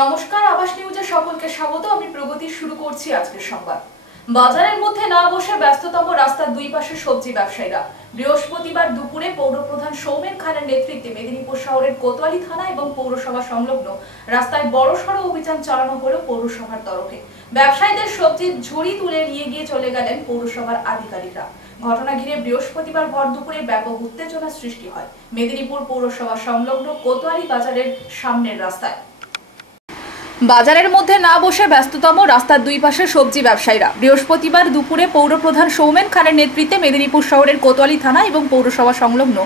নমস্কার, আবাস নিউজে সকলকে স্বাগত। আমি প্রগতি শুরু করছি আজকের সংবাদ। বাজারের মধ্যে না বসে ব্যস্ততম রাস্তার দুই পাশে সবজি ব্যবসায়ীরা। বৃহস্পতিবার দুপুরে পৌরপ্রধান সৌমেন খানের নেতৃত্বে মেদিনীপুর শহরের কোতোয়ালি থানা এবং পৌরসভা সংলগ্ন রাস্তায় বড়সড় অভিযান চালানো হলো পৌরসভার তরফে। ব্যবসায়ীদের সবজির ঝুড়ি তুলে নিয়ে গিয়ে চলে গেলেন পৌরসভার আধিকারিকরা। ঘটনা ঘিরে বৃহস্পতিবার ভর দুপুরে ব্যাপক উত্তেজনা সৃষ্টি হয় মেদিনীপুর পৌরসভা সংলগ্ন কোতোয়ালি বাজারের সামনের রাস্তায়। বাজারের মধ্যে না বসে ব্যস্ততম রাস্তার দুই পাশে সবজি ব্যবসায়ীরা। বৃহস্পতিবার দুপুরে পৌরপ্রধান সৌমেন খানের নেতৃত্বে মেদিনীপুর শহরের কোতোয়ালি থানা এবং পৌরসভা সংলগ্ন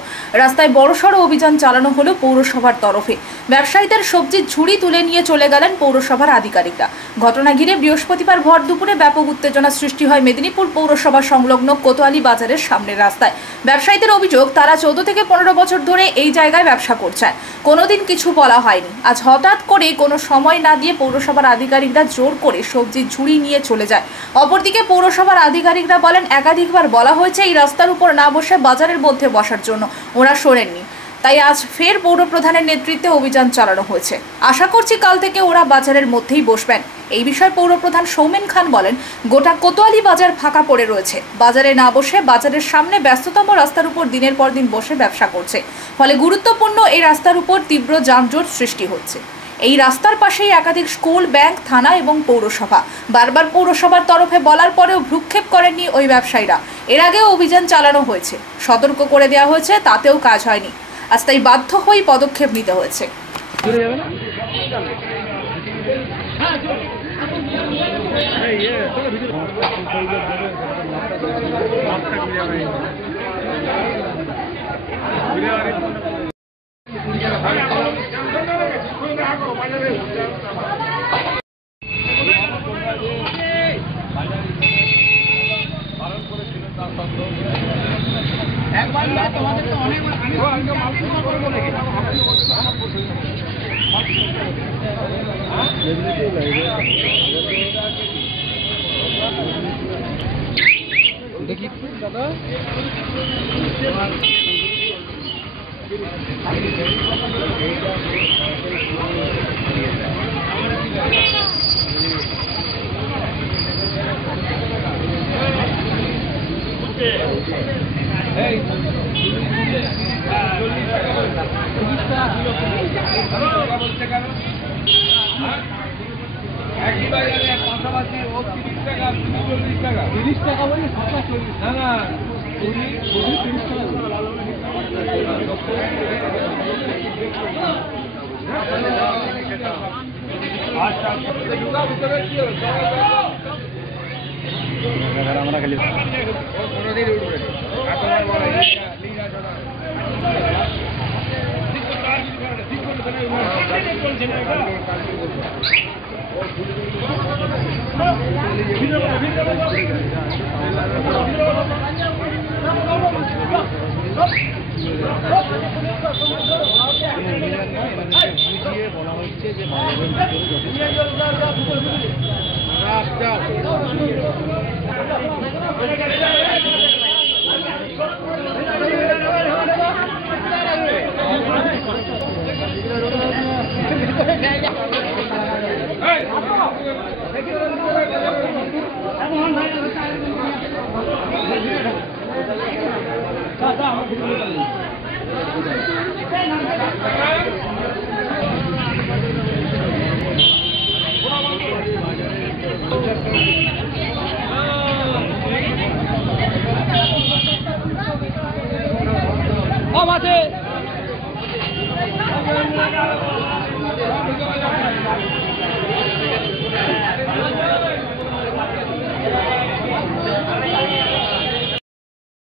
রাস্তায় বড়সড় অভিযান চালানো হলো পৌরসভার তরফে। ব্যবসায়ীদের সবজির ঝুড়ি তুলে নিয়ে চলে গেলেন পৌরসভার আধিকারিকরা। ঘটনা ঘিরে বৃহস্পতিবার ভর দুপুরে ব্যাপক উত্তেজনা সৃষ্টি হয় মেদিনীপুর পৌরসভা সংলগ্ন কোতোয়ালি বাজারের সামনের রাস্তায়। ব্যবসায়ীদের অভিযোগ, তারা 14 থেকে 15 বছর ধরে এই জায়গায় ব্যবসা করছেন, কোনোদিন কিছু বলা হয়নি। আজ হঠাৎ করে কোনো সময় না দিয়ে পৌরসভার আধিকারিকরা জোর করে সবজির ঝুড়ি নিয়ে চলে যায়। অপরদিকে পৌরসভার আধিকারিকরা বলেন, একাধিকবার বলা হয়েছে এই রাস্তার উপর না বসে বাজারের মধ্যে বসার জন্য, ওরা শোনেননি। তাই আজ ফের পৌরপ্রধানের নেতৃত্বে অভিযান চালানো হয়েছে। আশা করছি কাল থেকে ওরা বাজারের মধ্যেই বসবেন। এই বিষয়ে পৌরপ্রধান সৌমেন খান বলেন, গোটা কোতোয়ালি বাজার ফাঁকা পড়ে রয়েছে। বাজারে না বসে বাজারের সামনে ব্যস্ততম রাস্তার উপর দিনের পর দিন বসে ব্যবসা করছে, ফলে গুরুত্বপূর্ণ এই রাস্তার উপর তীব্র যানজট সৃষ্টি হচ্ছে। এই রাস্তার পাশেই একাধিক স্কুল, ব্যাংক, থানা এবং পৌরসভা। বারবার পৌরসভার তরফে বলার পরেও ভ্রুক্ষেপ করেননি ওই ব্যবসায়ীরা। এর আগেও অভিযান চালানো হয়েছে, সতর্ক করে দেওয়া হয়েছে, তাতেও কাজ হয়নি। আজ তাই বাধ্য হয়েই পদক্ষেপ নিতে হয়েছে। একবার তোমাদের তো অনেক দেখি দাদা একই বাজারে পাশাপাশি ও 30 টাকা 40 টাকা 30 টাকা বলে 40 না না 30 টাকা আচ্ছা দুটো ভিতরে কি হলো আমরা খালি কোনদিন উঠবে আপনারা বলেন লিঙ্গা জনা ঠিক করে বলা হচ্ছে যে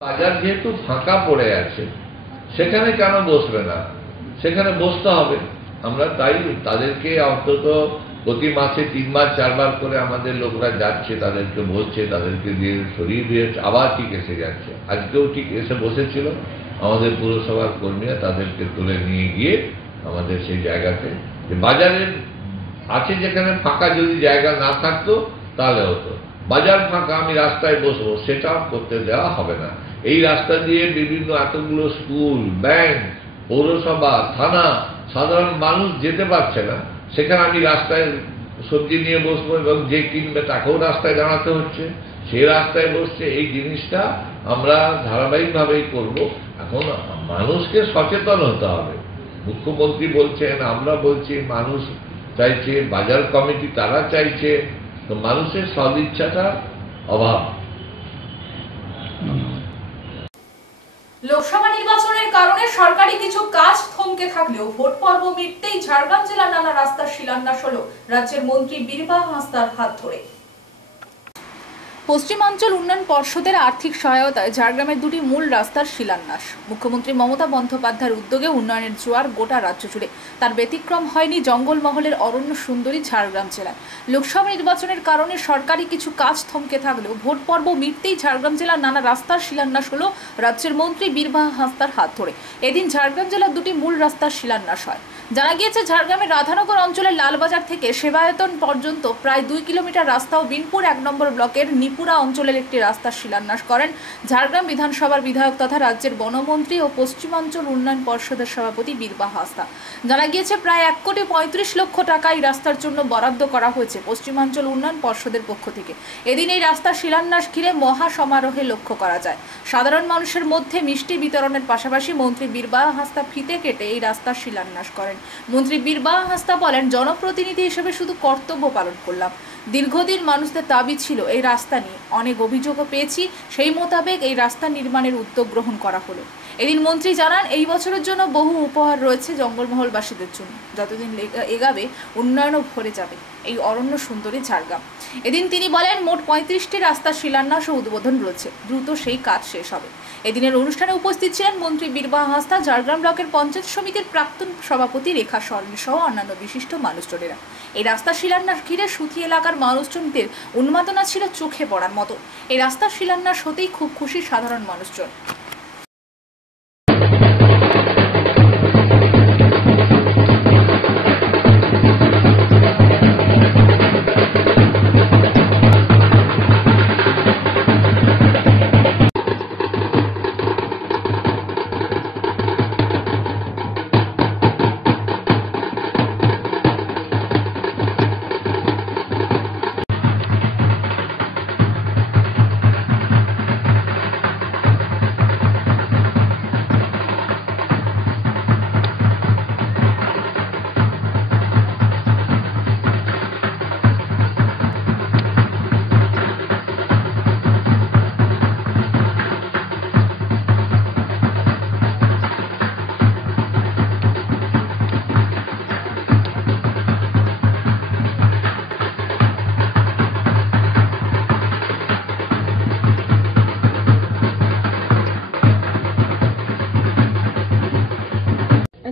বাজার যেহেতু ফাঁকা পড়ে আছে, সেখানে কেন বসবে না? সেখানে বসতে হবে। আমরা তাই তাদেরকে অন্তত প্রতি মাসে 3 বার 4 বার করে আমাদের লোকরা যাচ্ছে, তাদেরকে বলছে, তাদেরকে দিয়ে সরিয়ে দিয়ে আবার ঠিক এসে যাচ্ছে। আজকেও ঠিক এসে বসেছিল আমাদের পুরসভার কর্মীরা, তাদেরকে তুলে নিয়ে গিয়ে আমাদের সেই জায়গাতে, যে বাজারের আছে যেখানে ফাঁকা যদি জায়গা না থাকতো তাহলে হতো। বাজার ফাঁকা, আমি রাস্তায় বসবো, সেটাও করতে দেওয়া হবে না। এই রাস্তা দিয়ে বিভিন্ন এতগুলো স্কুল, ব্যাংক, পৌরসভা, থানা, সাধারণ মানুষ যেতে পারছে না, সেখানে আমি রাস্তায় সবজি নিয়ে বসবো এবং যে কিনবে তাকেও রাস্তায় দাঁড়াতে হচ্ছে, সেই রাস্তায় বসছে। এই জিনিসটা আমরা ধারাবাহিকভাবেই করব। এখন মানুষকে সচেতন হতে হবে। মুখ্যমন্ত্রী বলছেন, আমরা বলছি, মানুষ চাইছে, বাজার কমিটি তারা চাইছে, তো মানুষের সদিচ্ছাটা অভাব। লোকসভা নির্বাচনের কারণে সরকারি কিছু কাজ থমকে থাকলেও ভোট পর্ব মিটতেই ঝাড়গ্রাম জেলার নানা রাস্তার শিলান্যাস হলো রাজ্যের মন্ত্রী বীরবাহা হাঁসদার হাত ধরে। পশ্চিমাঞ্চল উন্নয়ন পর্ষদের আর্থিক সহায়তায় ঝাড়গ্রামের দুটি মূল রাস্তার শিলান্যাস। মুখ্যমন্ত্রী মমতা বন্দ্যোপাধ্যায়ের উদ্যোগে উন্নয়নের জোয়ার গোটা রাজ্য জুড়ে। তার ব্যতিক্রম হয়নি জঙ্গলমহলের অরণ্য সুন্দরী ঝাড়গ্রাম জেলায়। লোকসভা নির্বাচনের কারণে সরকারি কিছু কাজ থমকে থাকলেও ভোট পর্ব মিটতেই ঝাড়গ্রাম জেলার নানা রাস্তার শিলান্যাস হলো রাজ্যের মন্ত্রী বীরবাহা হাঁসদার হাত ধরে। এদিন ঝাড়গ্রাম জেলার দুটি মূল রাস্তার শিলান্যাস হয়। জানা গিয়েছে, ঝাড়গ্রামের রাধানগর অঞ্চলের লালবাজার থেকে সেবায়তন পর্যন্ত প্রায় 2 কিলোমিটার রাস্তা ও বিনপুর 1 নম্বর ব্লকের নিপুরা অঞ্চলের একটি রাস্তার শিলান্যাস করেন ঝাড়গ্রাম বিধানসভার বিধায়ক তথা রাজ্যের বনমন্ত্রী ও পশ্চিমাঞ্চল উন্নয়ন পর্ষদের সভাপতি বীরবাহা হাঁসদা। জানা গিয়েছে, প্রায় 1,35,00,000 টাকা এই রাস্তার জন্য বরাদ্দ করা হয়েছে পশ্চিমাঞ্চল উন্নয়ন পর্ষদের পক্ষ থেকে। এদিন এই রাস্তার শিলান্যাস ঘিরে মহা সমারোহে লক্ষ্য করা যায়। সাধারণ মানুষের মধ্যে মিষ্টি বিতরণের পাশাপাশি মন্ত্রী বীরবাহা হাঁসদা ফিতে কেটে এই রাস্তার শিলান্যাস করেন। মন্ত্রী বীরবাহা হাঁসদা বলেন, জনপ্রতিনিধি হিসেবে শুধু কর্তব্য পালন করলাম। দীর্ঘদিন মানুষদের দাবি ছিল এই রাস্তা নিয়ে, অনেক অভিযোগও পেয়েছি, সেই মোতাবেক এই রাস্তা নির্মাণের উদ্যোগ গ্রহণ করা হলো। এদিন মন্ত্রী জানান, এই বছরের জন্য বহু উপহার রয়েছে জঙ্গলমহলবাসীদের জন্য। যতদিন এগাবে উন্নয়নও ভরে যাবে এই অরণ্য সুন্দরী ঝাড়গ্রাম। এদিন তিনি বলেন, মোট 35টি রাস্তার শিলান্যাস ও উদ্বোধন রয়েছে, দ্রুত সেই কাজ শেষ হবে। এদিনের অনুষ্ঠানে উপস্থিত ছিলেন মন্ত্রী বীরবাহা হাঁসদা, ঝাড়গ্রাম ব্লকের পঞ্চায়েত সমিতির প্রাক্তন সভাপতি রেখা সরণি সহ অন্যান্য বিশিষ্ট মানুষজনেরা। এই রাস্তার শিলান্যাস ঘিরে সুথি এলাকার মানুষজনদের উন্মাদনা ছিল চোখে পড়ার মতো। এই রাস্তার শিলান্যাস হতেই খুব খুশি সাধারণ মানুষজন।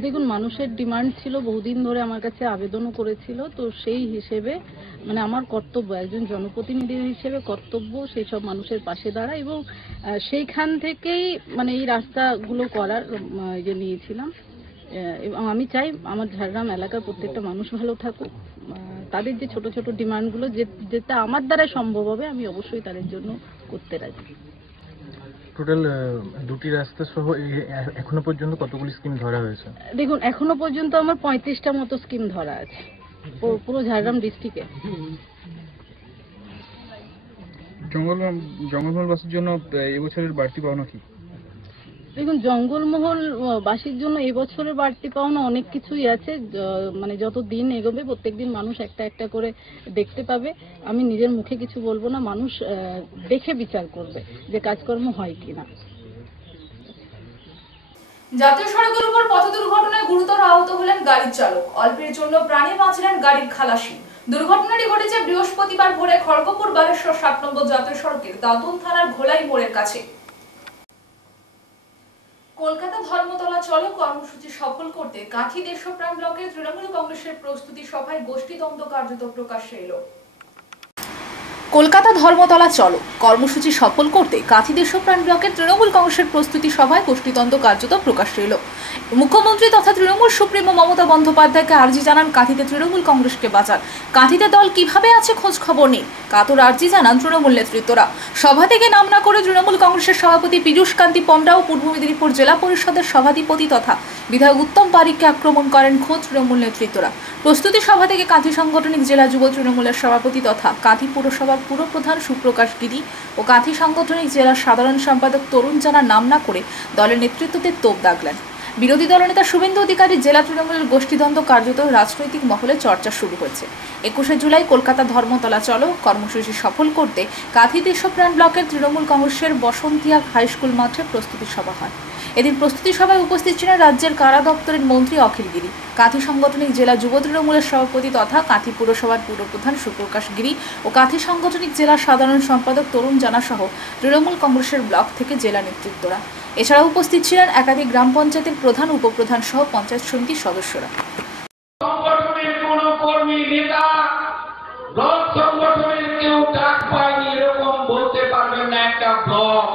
দেখুন, মানুষের ডিমান্ড ছিল, বহুদিন ধরে আমার কাছে আবেদনও করেছিল। তো সেই হিসেবে মানে আমার কর্তব্য, একজন জনপ্রতিনিধি হিসেবে কর্তব্য সেই সব মানুষের পাশে দাঁড়া, এবং সেইখান থেকেই মানে এই রাস্তাগুলো করার যে নিয়েছিলাম। এবং আমি চাই আমার ঝাড়গ্রাম এলাকার প্রত্যেকটা মানুষ ভালো থাকুক। তাদের যে ছোট ছোট ডিমান্ডগুলো যেটা আমার দ্বারা সম্ভব হবে, আমি অবশ্যই তাদের জন্য করতে রাজি। টোটাল দুটি রাস্তা সহ এখনো পর্যন্ত কতগুলি স্কিম ধরা হয়েছে? দেখুন, এখনো পর্যন্ত আমার 35টা মতো স্কিম ধরা আছে পুরো ঝাড়গ্রাম ডিস্ট্রিক্টে। জঙ্গলমহলবাসীর জন্য এবছরের বাড়তি পাওনা কি? দেখুন, জঙ্গলমহল বাসীর জন্য এবছরের বাড়তি পাওনা অনেক কিছুই আছে। মানে যত দিন এগোবে প্রত্যেকদিন মানুষ একটা একটা করে দেখতে পাবে। আমি নিজের মুখে কিছু বলবো না, মানুষ দেখে বিচার করবে যে কাজকর্ম হয় কিনা। জাতীয় সড়কের উপর পথ দুর্ঘটনায় গুরুতর আহত হলেন গাড়ির চালক। অল্পের জন্য প্রাণে বাঁচলেন গাড়ির খালাসি। দুর্ঘটনাটি ঘটেছে বৃহস্পতিবার ভোরে খড়গপুর বালেশ্বর 7 নম্বর জাতীয় সড়কের দাঁতন থানার ঘোলাই মোড়ের কাছে। কলকাতা ধর্মতলা চলো কর্মসূচি সফল করতে কাঁথি দেশপ্রাণ ব্লকের তৃণমূল কংগ্রেসের প্রস্তুতি সভায় গোষ্ঠীদ্বন্দ্ব কার্যত প্রকাশ্যে এলো। কলকাতা ধর্মতলা চলো কর্মসূচি সফল করতে কাঁথি দেশপ্রাণ ব্লকের তৃণমূল কংগ্রেসের প্রস্তুতি সভায় গোষ্ঠীদ্বন্দ্ব কার্যত প্রকাশ পেল। মুখ্যমন্ত্রী তথা তৃণমূল সুপ্রিমো মমতা বন্দ্যোপাধ্যায়কে আর্জি জানান কাঁথিতে তৃণমূল কংগ্রেসকে বাঁচান। কাঁথিতে দল কিভাবে আছে খোঁজ খবর নেই, কাতর আর্জি জানান তৃণমূল নেতৃত্বরা। সভা থেকে নাম না করে তৃণমূল কংগ্রেসের সভাপতি পীযূষ কান্তি পণ্ডা ও পূর্ব মেদিনীপুর জেলা পরিষদের সভাধিপতি তথা বিধায়ক উত্তম পারিককে আক্রমণ করেন খোদ তৃণমূল নেতৃত্বরা। প্রস্তুতি সভা থেকে কাঁথি সাংগঠনিক জেলা যুব তৃণমূলের সভাপতি তথা কাঁথি পুরসভার পুরপ্রধান সুপ্রকাশ গিরি ও কাঁথি সাংগঠনিক জেলার সাধারণ সম্পাদক তরুণ জানার নাম না করে দলের নেতৃত্বদের তোপ দাগলেন। বিরোধী দলনেতা শুভেন্দু অধিকারী জেলা তৃণমূলের গোষ্ঠীদ্বন্দ্ব কার্যত রাজনৈতিক মহলে চর্চা শুরু হয়েছে। 21শে জুলাই কলকাতা ধর্মতলা চলো কর্মসূচি সফল করতে কাঁথি দেশপ্রাণ ব্লকের তৃণমূল কংগ্রেসের বসন্তিয়া হাইস্কুল মাঠে প্রস্তুতি সভা হয়। এদিন প্রস্তুতি সভায় উপস্থিত ছিলেন রাজ্যের কারা দপ্তরের মন্ত্রী অখিল গিরি, কাঁথি সাংগঠনিক জেলা যুব তৃণমূলের সভাপতি তথা কাঁথি পুরসভার পুরপ্রধান সুপ্রকাশ গিরি ও কাঁথি সাংগঠনিক জেলার সাধারণ সম্পাদক তরুণ জানা সহ তৃণমূল কংগ্রেসের ব্লক থেকে জেলা নেতৃত্বরা। এছাড়াও উপস্থিত ছিলেন একাধিক গ্রাম পঞ্চায়েতের প্রধান উপপ্রধান সহ পঞ্চায়েত সমিতির সদস্যরা। সংগঠনের কোন কর্মী নেতা ব্লক সংগঠনের কেউ ডাক পায়নি এরকম বলতে পারবেন না একটা ব্লক।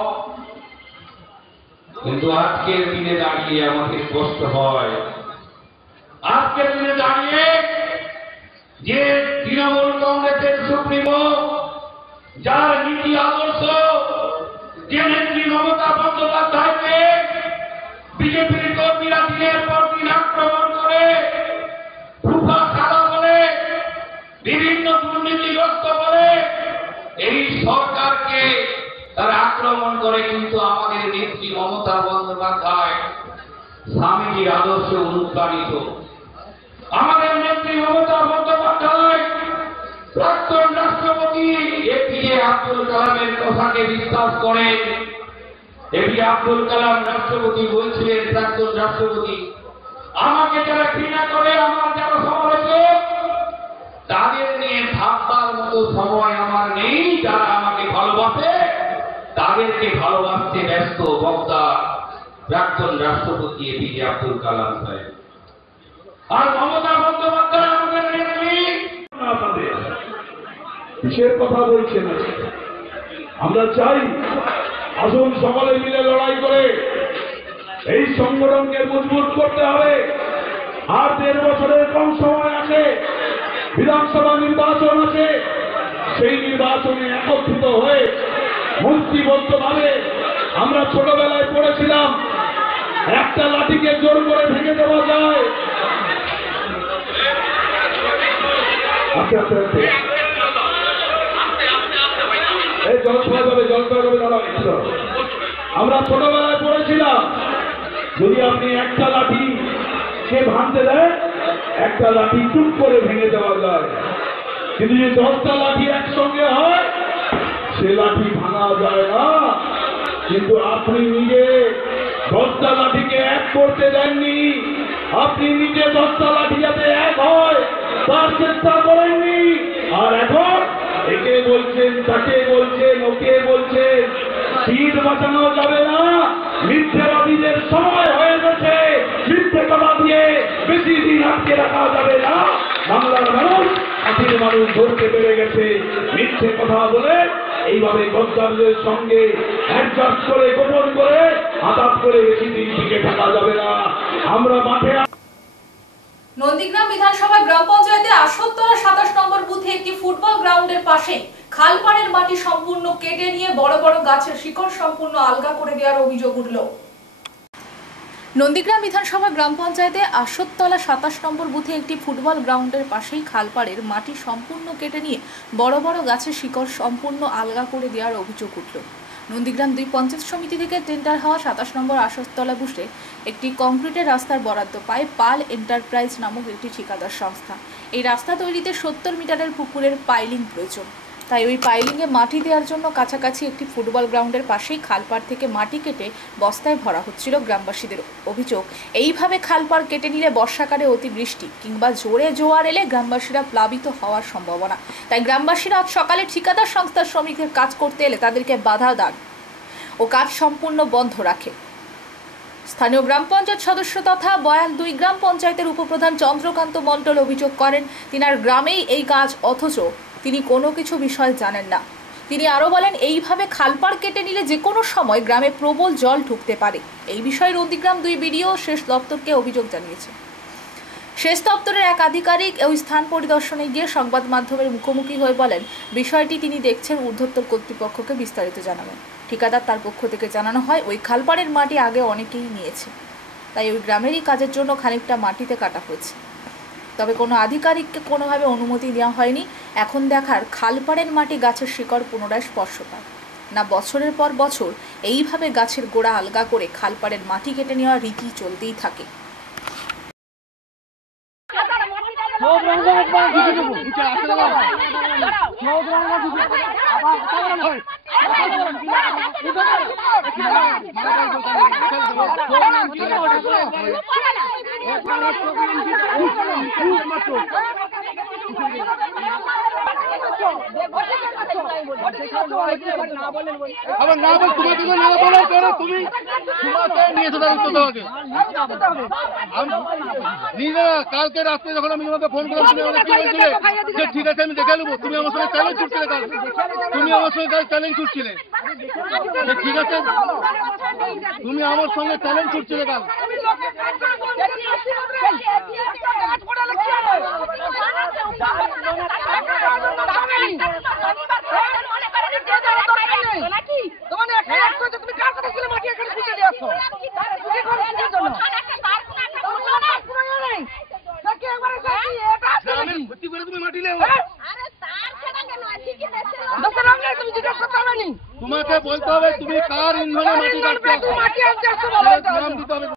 কিন্তু আজকের দিনে দাঁড়িয়ে আমাকে কষ্ট হয়, আজকের দিনে দাঁড়িয়ে যে তৃণমূল কংগ্রেসের সুপ্রিমো যার নীতি আদর্শ যে নেত্রী মমতা বন্দ্যোপাধ্যায়কে বিজেপির কর্মীরা দিনের পর দিন আক্রমণ করে ফুফা খালা বলে বিভিন্ন দুর্নীতিগ্রস্ত বলে এই সরকারকে তারা আক্রমণ করে, কিন্তু আমাদের নেত্রী মমতা বন্দ্যোপাধ্যায় স্বামীজির আদর্শে অনুপ্রাণিত। আমাদের নেত্রী মমতা বন্দ্যোপাধ্যায় প্রাক্তন রাষ্ট্রপতি এপিজে আব্দুল কালামের কথাকে বিশ্বাস করেন। এপিজে আব্দুল কালাম রাষ্ট্রপতি বলছিলেন, প্রাক্তন রাষ্ট্রপতি, আমাকে যারা ঘৃণা করে, আমার যারা সমালোচক, তাদের নিয়ে ভাববার মতো সময় আমার নেই। যারা আমাকে ভালোবাসে তাদেরকে ভালোবাসতে ব্যস্ত বক্তা প্রাক্তন রাষ্ট্রপতি এপিজে আব্দুল কালাম সাহেব। আর মমতা বন্দ্যোপাধ্যায় আমাদের নেত্রী। আপনাদের কিসের কথা বলছেন? আমরা চাই আসুন সকলে মিলে লড়াই করে এই সংগঠনকে মজবুত করতে হবে। আর 1.5 বছরের কম সময় আছে, বিধানসভা নির্বাচন আছে। সেই নির্বাচনে একত্রিত হয়ে মন্ত্রীবদ্ধভাবে আমরা ছোটবেলায় পড়েছিলাম, একটা লাঠিকে জোর করে ভেঙে দেওয়া যায়। আস্তে আস্তে আস্তে এই জল খাওয়া যাবে, জল খাওয়া যাবে, দাঁড়াও একটু। আমরা ছোটবেলায় পড়েছিলাম, যদি আপনি একটা লাঠি কে ভাঙতে দেয়, একটা লাঠি চুপ করে ভেঙে দেওয়া যায়। কিন্তু যদি 10টা লাঠি একসঙ্গে হয়, সে লাঠি ভাঙা যায় না। কিন্তু আপনি নিজে 10টা লাঠিকে এক করতে দেননি, আপনি নিজে 10টা লাঠি যাতে এক হয় তার চেষ্টা করেননি। আর এখন একে বলছেন, তাকে বলছেন, ওকে বলছেন, শীত বাঁচানো যাবে না। মিথ্যেবাদীদের সময় হয়ে গেছে, মিথ্যে কথা দিয়ে বেশি দিন আটকে রাখা যাবে না। বাংলার মানুষ, কাঁথির মানুষ ধরতে পেরে গেছে, মিথ্যে কথা বলে এইভাবে গদ্দারদের সঙ্গে অ্যাডজাস্ট করে গোপন করে হঠাৎ করে বেশি দিন টিকে থাকা যাবে না। আমরা মাঠে নন্দীগ্রাম বিধানসভা গ্রাম পঞ্চায়েতে আসরতলা 27 নম্বর বুথে একটি ফুটবল গ্রাউন্ডের পাশে খালপাড়ের মাটি সম্পূর্ণ কেটে নিয়ে বড় বড় গাছের শিকড় সম্পূর্ণ আলগা করে দেওয়ার অভিযোগ উঠল। নন্দীগ্রাম বিধানসভা গ্রাম পঞ্চায়েতে আসরতলা 27 নম্বর বুথে একটি ফুটবল গ্রাউন্ডের পাশেই খালপাড়ের মাটি সম্পূর্ণ কেটে নিয়ে বড় বড় গাছের শিকড় সম্পূর্ণ আলগা করে দেওয়ার অভিযোগ উঠল। নন্দীগ্রাম 2 পঞ্চায়েত সমিতি থেকে টেন্ডার হওয়া 27 নম্বর আসরতলা বুথে একটি কংক্রিটের রাস্তার বরাদ্দ পায় পাল এন্টারপ্রাইজ নামক একটি ঠিকাদার সংস্থা। এই রাস্তা তৈরিতে 70 মিটারের পুকুরের পাইলিং প্রয়োজন, তাই ওই পাইলিংয়ে মাটি দেওয়ার জন্য কাছাকাছি একটি ফুটবল গ্রাউন্ডের পাশেই খালপাড় থেকে মাটি কেটে বস্তায় ভরা হচ্ছিল গ্রামবাসীদের অভিযোগ। এইভাবে খালপাড় কেটে নিলে বর্ষাকালে অতিবৃষ্টি কিংবা জোরে জোয়ার এলে গ্রামবাসীরা প্লাবিত হওয়ার সম্ভাবনা। তাই গ্রামবাসীরা আজ সকালে ঠিকাদার সংস্থার শ্রমিকদের কাজ করতে এলে তাদেরকে বাধা দেন ও কাজ সম্পূর্ণ বন্ধ রাখে। স্থানীয় গ্রাম পঞ্চায়েত সদস্য তথা বয়াল 2 গ্রাম পঞ্চায়েতের উপপ্রধান চন্দ্রকান্ত মণ্ডল অভিযোগ করেন, তিনার গ্রামেই এই কাজ, অথচ তিনি কোনো কিছু বিষয় জানেন না। তিনি আরও বলেন, এইভাবে খালপাড় কেটে নিলে যে কোনো সময় গ্রামে প্রবল জল ঢুকতে পারে। এই বিষয়ে নন্দীগ্রাম 2 বিডিও সেচ দপ্তরকে অভিযোগ জানিয়েছে। সেচ দপ্তরের এক আধিকারিক ওই স্থান পরিদর্শনে গিয়ে সংবাদ মাধ্যমের মুখোমুখি হয়ে বলেন, বিষয়টি তিনি দেখছেন, ঊর্ধ্বতন কর্তৃপক্ষকে বিস্তারিত জানাবেন। ঠিকাদার তার পক্ষ থেকে জানানো হয়, ওই খালপাড়ের মাটি আগে অনেকেই নিয়েছে, তাই ওই গ্রামেরই কাজের জন্য খানিকটা মাটিতে কাটা হয়েছে। তবে কোনো আধিকারিককে কোনোভাবে অনুমতি দেওয়া হয়নি। এখন দেখার খালপাড়ের মাটি গাছের শিকড় পুনরায় স্পর্শ পায় না। বছরের পর বছর এইভাবে গাছের গোড়া আলগা করে খালপাড়ের মাটি কেটে নেওয়ার রীতি চলতেই থাকে। কালকে রাত্রে যখন আমি তোমাকে ফোন করলাম তুমি আমাকে কি বলছিলে যে ঠিক আছে আমি দেখে নেবো, তুমি আমার সঙ্গে চ্যালেঞ্জ করছিলে, কাল তুমি আমার সঙ্গে কাল চ্যালেঞ্জ করছিলে, ঠিক আছে তুমি আমার সঙ্গে চ্যালেঞ্জ করছিলে কাল। তোমাকে বলতে হবে তুমি কার ইন্ধনে মাটি কাটতে হবে।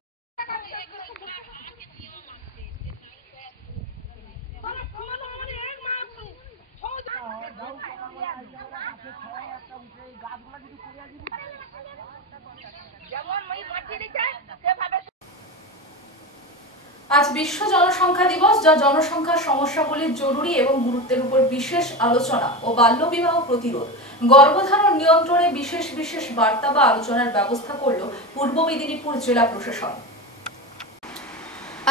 আজ বিশ্ব জনসংখ্যা দিবস, যা জনসংখ্যার সমস্যাগুলির জরুরি এবং গুরুত্বের উপর বিশেষ আলোচনা ও বাল্যবিবাহ প্রতিরোধ, গর্ভধারণ নিয়ন্ত্রণে বিশেষ বিশেষ বার্তা বা আলোচনার ব্যবস্থা করল পূর্ব মেদিনীপুর জেলা প্রশাসন।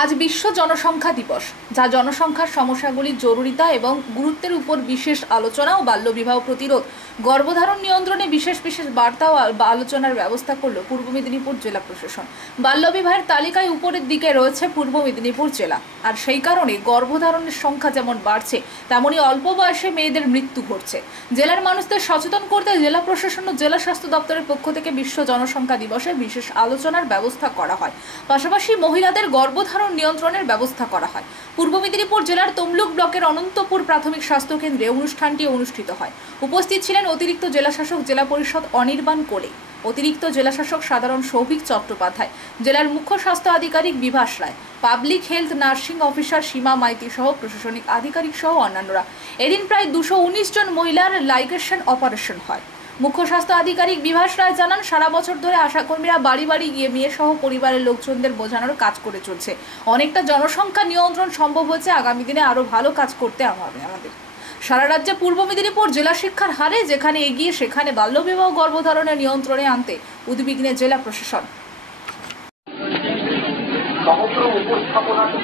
আজ বিশ্ব জনসংখ্যা দিবস, যা জনসংখ্যার সমস্যাগুলির জরুরিতা এবং গুরুত্বের উপর বিশেষ আলোচনা ও বাল্যবিবাহ প্রতিরোধ, গর্ভধারণ নিয়ন্ত্রণে বিশেষ বিশেষ বার্তা ও আলোচনার ব্যবস্থা করল পূর্ব মেদিনীপুর জেলা প্রশাসন। বাল্যবিবাহের তালিকায় উপরের দিকে রয়েছে পূর্ব মেদিনীপুর জেলা, আর সেই কারণে গর্ভধারণের সংখ্যা যেমন বাড়ছে, তেমনি অল্প বয়সে মেয়েদের মৃত্যু ঘটছে। জেলার মানুষদের সচেতন করতে জেলা প্রশাসন ও জেলা স্বাস্থ্য দপ্তরের পক্ষ থেকে বিশ্ব জনসংখ্যা দিবসে বিশেষ আলোচনার ব্যবস্থা করা হয়। পাশাপাশি মহিলাদের গর্ভধারণ নিয়ন্ত্রণের ব্যবস্থা করা হয়। পূর্ব মেদিনীপুর জেলার তমলুক ব্লকের অনন্তপুর প্রাথমিক স্বাস্থ্য কেন্দ্রে অনুষ্ঠানটি অনুষ্ঠিত হয়। উপস্থিত ছিলেন অতিরিক্ত জেলাশাসক জেলা পরিষদ অনির্বাণ কোলে, অতিরিক্ত জেলাশাসক সাধারণ সৌভিক চট্টোপাধ্যায়, জেলার মুখ্য স্বাস্থ্য আধিকারিক বিভাস রায়, পাবলিক হেলথ নার্সিং অফিসার সীমা মাইতি সহ প্রশাসনিক আধিকারিক সহ অন্যান্যরা। এদিন প্রায় 219 জন মহিলার লাইগেশন অপারেশন হয়। মুখ্য স্বাস্থ্য আধিকারিক বিভাস রায় জানান, সারা বছর ধরে আশাকর্মীরা বাড়ি বাড়ি গিয়ে মেয়ে সহ পরিবারের লোকজনদের বোঝানোর কাজ করে চলছে। অনেকটা জনসংখ্যা নিয়ন্ত্রণ সম্ভব হচ্ছে, আগামী দিনে আরো ভালো কাজ করতে হবে আমাদের। সারা রাজ্যে পূর্ব মেদিনীপুর জেলা শিক্ষার হারে যেখানে এগিয়ে, সেখানে বাল্যবিবাহ গর্ভধারণের নিয়ন্ত্রণে আনতে উদ্বিগ্ন জেলা প্রশাসন। সমগ্র উপস্থাপনাটি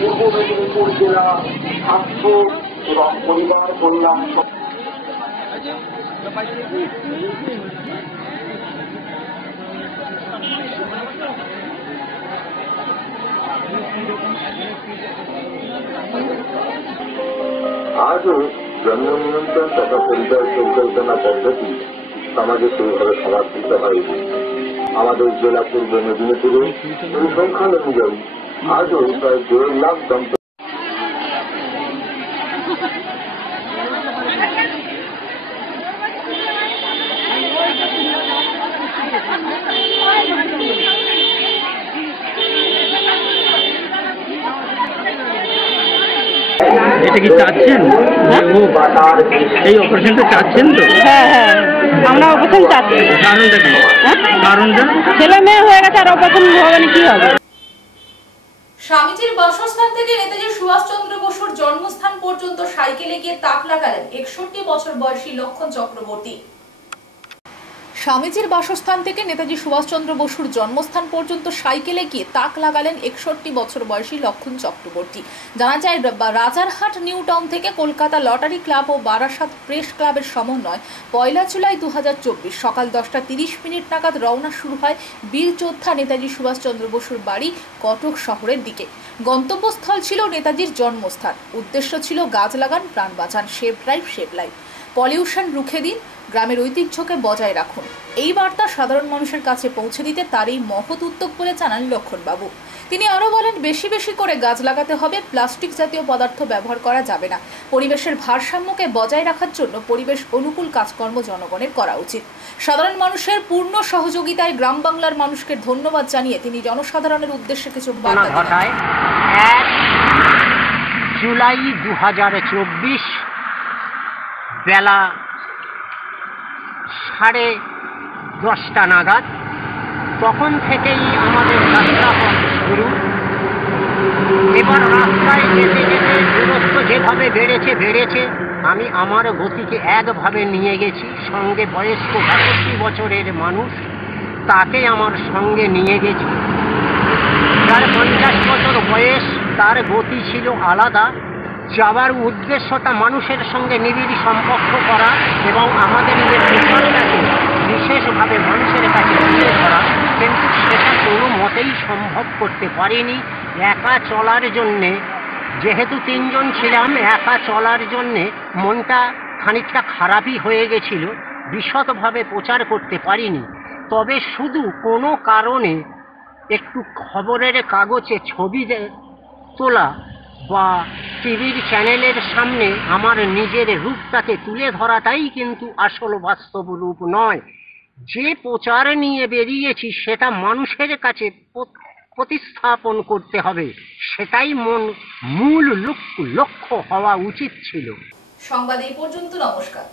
পূর্ব মেদিনীপুর জেলা স্বাস্থ্য এবং পরিবার কল্যাণ আজও জন্ম নিয়ন্ত্রণ তথা পরিবার পরিকল্পনা পদ্ধতি সমাজে সেইভাবে সমর্থিত হয়নি। আমাদের জেলা পূর্ব মেদিনীপুরে পরিসংখ্যান অনুযায়ী আজও প্রায় 1.5 লাখ দম্পতি এটা কি চাচ্ছেন? এই অপারেশনটা চাচ্ছেন তো? হ্যাঁ হ্যাঁ, আমরা অপারেশন চাচ্ছি। কারণটা কি? কারণটা ছেলে মেয়ে হয়ে গেছে, আর অপারেশন হবে না, কি হবে? স্বামীজির বাসস্থান থেকে নেতাজি সুভাষচন্দ্র বসুর জন্মস্থান পর্যন্ত সাইকেলে গিয়ে তাক লাগালেন 61 বছর বয়সী লক্ষণ চক্রবর্তী। স্বামীজির বাসস্থান থেকে নেতাজি সুভাষচন্দ্র বসুর জন্মস্থান পর্যন্ত সাইকেলে গিয়ে তাক লাগালেন 61 বছর বয়সী লক্ষণ চক্রবর্তী। জানা যায় রাজারহাট নিউ টাউন থেকে কলকাতা লটারি ক্লাব ও বারাসাত প্রেস ক্লাবের সমন্বয় 1 জুলাই 2024 সকাল 10:30 নাগাদ রওনা শুরু হয় বীর যোদ্ধা নেতাজি সুভাষচন্দ্র বসুর বাড়ি কটক শহরের দিকে। গন্তব্যস্থল ছিল নেতাজির জন্মস্থান। উদ্দেশ্য ছিল গাছ লাগান, প্রাণ বাঁচান, save drive save life, pollution রুখে দিন, গ্রামের ঐতিহ্যকে বজায় রাখুন। এই বার্তা সাধারণ মানুষের কাছে পৌঁছে দিতে তার এই মহৎ উদ্যোগ বলে জানান লক্ষণবাবু। তিনি আরও বলেন, বেশি বেশি করে গাছ লাগাতে হবে, প্লাস্টিক জাতীয় পদার্থ ব্যবহার করা যাবে না। পরিবেশের ভারসাম্যকে বজায় রাখার জন্য পরিবেশ অনুকূল কাজকর্ম জনগণের করা উচিত। সাধারণ মানুষের পূর্ণ সহযোগিতায় গ্রাম বাংলার মানুষকে ধন্যবাদ জানিয়ে তিনি জনসাধারণের উদ্দেশ্যে কিছু বার্তা দেন। 1 জুলাই 2024 বেলা 10:30 নাগাদ, তখন থেকেই আমাদের যাত্রাপথ শুরু। এবার রাস্তায় যেতে যেতে দূরত্ব যেভাবে বেড়েছে, আমি আমার গতিকে একভাবে নিয়ে গেছি। সঙ্গে বয়স্ক 62 বছরের মানুষ, তাকে আমার সঙ্গে নিয়ে গেছি। যার 50 বছর বয়স, তার গতি ছিল আলাদা। যাওয়ার উদ্দেশ্যটা মানুষের সঙ্গে নিবিড় সম্পর্ক করা এবং আমাদের যে প্রচারটাকে বিশেষভাবে মানুষের কাছে তুলে ধরা, কিন্তু সেটা কোনো মতেই সম্ভব করতে পারিনি। একা চলার জন্যে, যেহেতু 3 জন ছিলাম, একা চলার জন্যে মনটা খানিকটা খারাপই হয়ে গেছিল। বিশদভাবে প্রচার করতে পারিনি। তবে শুধু কোনো কারণে একটু খবরের কাগজে ছবি তোলা বা টিভির চ্যানেলের সামনে আমার নিজের রূপটাকে তুলে ধরাটাই কিন্তু আসল বাস্তব রূপ নয়। যে প্রচার নিয়ে বেরিয়েছি সেটা মানুষের কাছে প্রতিস্থাপন করতে হবে, সেটাই মূল লক্ষ্য হওয়া উচিত ছিল। সংবাদ এই পর্যন্ত। নমস্কার।